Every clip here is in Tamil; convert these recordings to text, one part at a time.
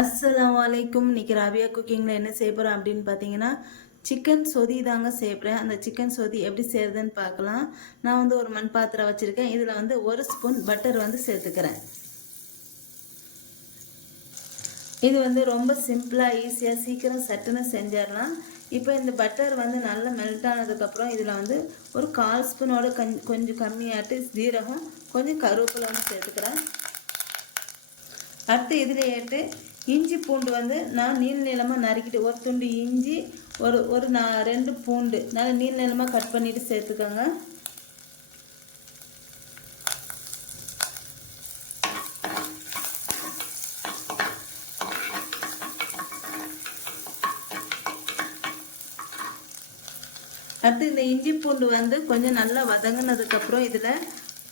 அஸ்லாம் அலைக்கும். இன்றைக்கி ராபியா குக்கிங்கில் என்ன செய்ய போகிறோம் அப்படின்னு பார்த்தீங்கன்னா சிக்கன் சொதி தாங்க செய்யப்படுறேன் அந்த சிக்கன் சொதி எப்படி செய்கிறதுன்னு பார்க்கலாம். நான் வந்து ஒரு மண் பாத்திரம் வச்சுருக்கேன். இதில் வந்து ஒரு ஸ்பூன் பட்டர் வந்து சேர்த்துக்கிறேன். இது வந்து ரொம்ப சிம்பிளாக ஈஸியாக சீக்கிரம் சட்டுன்னு செஞ்சிடலாம். இப்போ இந்த பட்டர் வந்து நல்லா மெல்ட் ஆனதுக்கப்புறம் இதில் வந்து ஒரு கால் ஸ்பூனோட கஞ் கொஞ்சம் கம்மியாட்டு ஜீரகம் கொஞ்சம் கருவேப்பிலை வந்து சேர்த்துக்கிறேன். அடுத்து இதில் ஏட்டு இஞ்சி பூண்டு வந்து நான் நீள் நீளமாக நறுக்கிட்டு ஒரு துண்டு இஞ்சி ஒரு ஒரு நான் ரெண்டு பூண்டு. நல்லா நீள் நீளமாக கட் பண்ணிவிட்டு சேர்த்துக்கோங்க. அடுத்து இந்த இஞ்சி பூண்டு வந்து கொஞ்சம் நல்லா வதங்கினதுக்கப்புறம் இதில்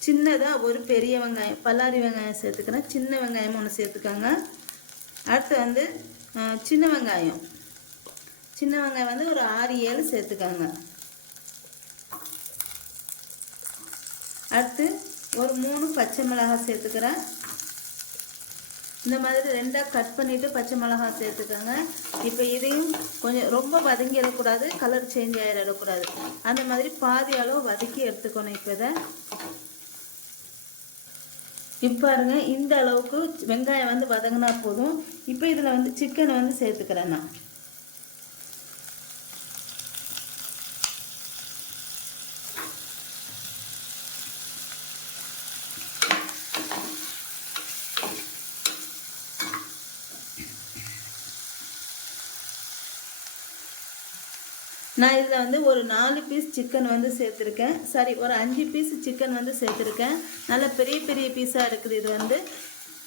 சின்னதாக ஒரு பெரிய வெங்காயம் பல்லாரி வெங்காயம் சேர்த்துக்கிறேன். சின்ன வெங்காயம் ஒன்று சேர்த்துக்கோங்க. அடுத்து வந்து சின்ன வெங்காயம். சின்ன வெங்காயம் வந்து ஒரு ஆறு ஏழு சேர்த்துக்கோங்க. அடுத்து ஒரு மூணு பச்சை மிளகாய் சேர்த்துக்கிறேன். இந்த மாதிரி ரெண்டாக கட் பண்ணிவிட்டு பச்சை மிளகாய் சேர்த்துக்கோங்க. இப்போ இதையும் கொஞ்சம் ரொம்ப வதங்கிடக்கூடாது கலர் சேஞ்ச் ஆகிடக்கூடாது அந்த மாதிரி பாதி அளவு வதக்கி எடுத்துக்கணும் இப்போ இதை. இப்போ பாருங்க இந்த அளவுக்கு வெங்காயம் வந்து வதங்கினா போதும். இப்போ இதில் வந்து சிக்கனை வந்து சேர்த்துக்கிறேன் நான். நான் இதில் வந்து ஒரு நாலு பீஸ் சிக்கன் வந்து சேர்த்துருக்கேன். சாரி ஒரு அஞ்சு பீஸ் சிக்கன் வந்து சேர்த்துருக்கேன். நல்ல பெரிய பெரிய பீஸாக இருக்குது இது வந்து.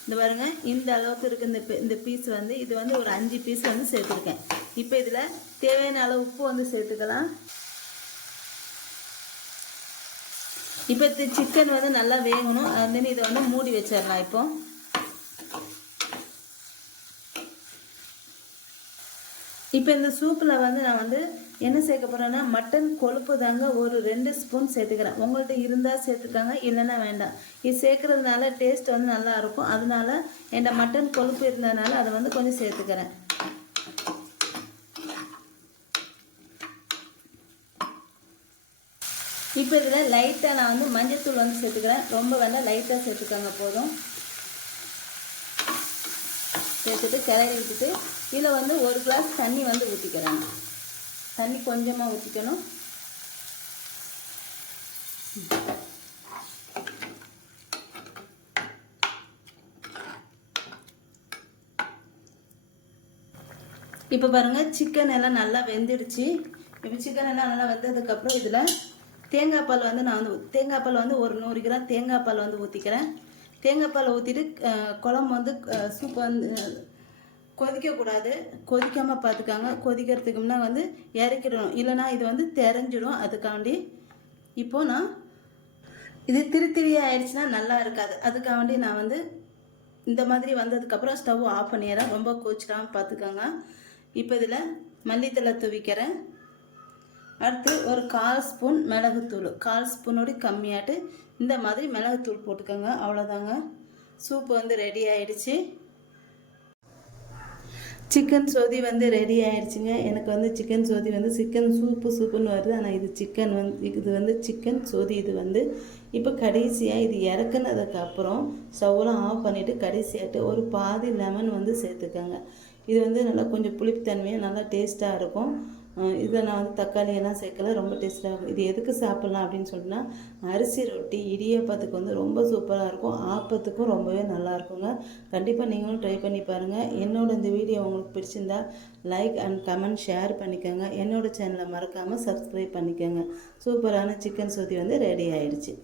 இந்த பாருங்க இந்த அளவுக்கு இருக்குது இந்த பீ- இந்த பீஸ் வந்து. இது வந்து ஒரு அஞ்சு பீஸ் வந்து சேர்த்துருக்கேன். இப்போ இதில் தேவையான அளவு உப்பு வந்து சேர்த்துக்கலாம். இப்போ இந்த சிக்கன் வந்து நல்லா வேகணும். வந்து இதை வந்து மூடி வச்சிடலாம் இப்போ. இப்போ இந்த சூப்பில் வந்து நான் வந்து என்ன சேர்க்க போகிறேன்னா மட்டன் கொழுப்பு தாங்க ஒரு ரெண்டு ஸ்பூன் சேர்த்துக்கிறேன். உங்கள்கிட்ட இருந்தால் சேர்த்துக்காங்க இல்லைன்னா வேண்டாம். இது சேர்க்கறதுனால டேஸ்ட் வந்து நல்லா இருக்கும். அதனால என்கிட்ட மட்டன் கொழுப்பு இருந்ததுனால அதை வந்து கொஞ்சம் சேர்த்துக்கிறேன். இப்போ இதில் லைட்டாக நான் வந்து மஞ்சத்தூள் வந்து சேர்த்துக்கிறேன். ரொம்ப வேண்டாம் லைட்டாக சேர்த்துக்கோங்க போதும். சேர்த்துட்டு கிளறி விட்டுட்டு இதில் வந்து ஒரு கிளாஸ் தண்ணி வந்து ஊற்றிக்கிறேன் தண்ணி கொஞ்சமாக ஊற்றிக்கணும் இப்போ பாருங்கள் சிக்கன் எல்லாம் நல்லா வெந்துடுச்சு. இப்போ சிக்கன் எல்லாம் நல்லா வெந்ததுக்கப்புறம் இதில் தேங்காய் பால் வந்து நான் வந்து தேங்காய் பால் வந்து ஒரு நூறு கிராம் தேங்காய் பால் வந்து ஊற்றிக்கிறேன் தேங்காய் பால் ஊற்றிட்டு குழம்பு வந்து சூப் வந்து கொதிக்கக்கூடாது. கொதிக்காமல் பார்த்துக்காங்க. கொதிக்கிறதுக்கு முன்னே வந்து இறக்கிடணும். இல்லைன்னா இது வந்து தெரிஞ்சிடும். அதுக்காண்டி இப்போது நான் இது திரி ஆயிடுச்சுன்னா நல்லா இருக்காது. அதுக்காண்டி நான் வந்து இந்த மாதிரி வந்ததுக்கப்புறம் ஸ்டவ் ஆஃப் பண்ணிடுறேன். ரொம்ப கோச்சிடாமல் பார்த்துக்கோங்க. இப்போ இதில் மல்லித்தலை துவிக்கிறேன். அடுத்து ஒரு கால் ஸ்பூன் மிளகுத்தூள். கால் ஸ்பூனோட கம்மியாட்டு இந்த மாதிரி மிளகுத்தூள் போட்டுக்கோங்க. அவ்வளோதாங்க. சூப்பு வந்து ரெடி ஆயிடுச்சு. சிக்கன் சோதி வந்து ரெடி ஆயிடுச்சுங்க எனக்கு வந்து சிக்கன் சோதி வந்து சிக்கன் சூப்பு சூப்புன்னு வருது. ஆனால் இது சிக்கன் வந்து இது வந்து சிக்கன் சோதி இது வந்து இப்போ கடைசியாக இது இறக்குனதுக்கப்புறம் ஸ்டவ்லாம் ஆஃப் பண்ணிவிட்டு கடைசியாட்டு ஒரு பாதி லெமன் வந்து சேர்த்துக்கோங்க. இது வந்து நல்லா கொஞ்சம் புளிப்புத்தன்மையாக நல்லா டேஸ்ட்டாக இருக்கும். இதில் நான் வந்து தக்காளி எல்லாம் சேர்க்கல ரொம்ப டேஸ்ட்டாக இருக்கும். இது எதுக்கு சாப்பிட்லாம் அப்படின்னு சொன்னால் அரிசி ரொட்டி இடியப்பத்துக்கு வந்து ரொம்ப சூப்பராக இருக்கும். ஆப்பத்துக்கும் ரொம்பவே நல்லா இருக்குங்க. கண்டிப்பாக நீங்களும் ட்ரை பண்ணி பாருங்கள் என்னோட இந்த வீடியோ உங்களுக்கு பிடிச்சிருந்தா லைக் அண்ட் கமெண்ட் ஷேர் பண்ணிக்கோங்க. என்னோடய சேனலை மறக்காமல் சப்ஸ்கிரைப் பண்ணிக்கோங்க. சூப்பரான சிக்கன் சோதி வந்து ரெடி ஆயிடுச்சு.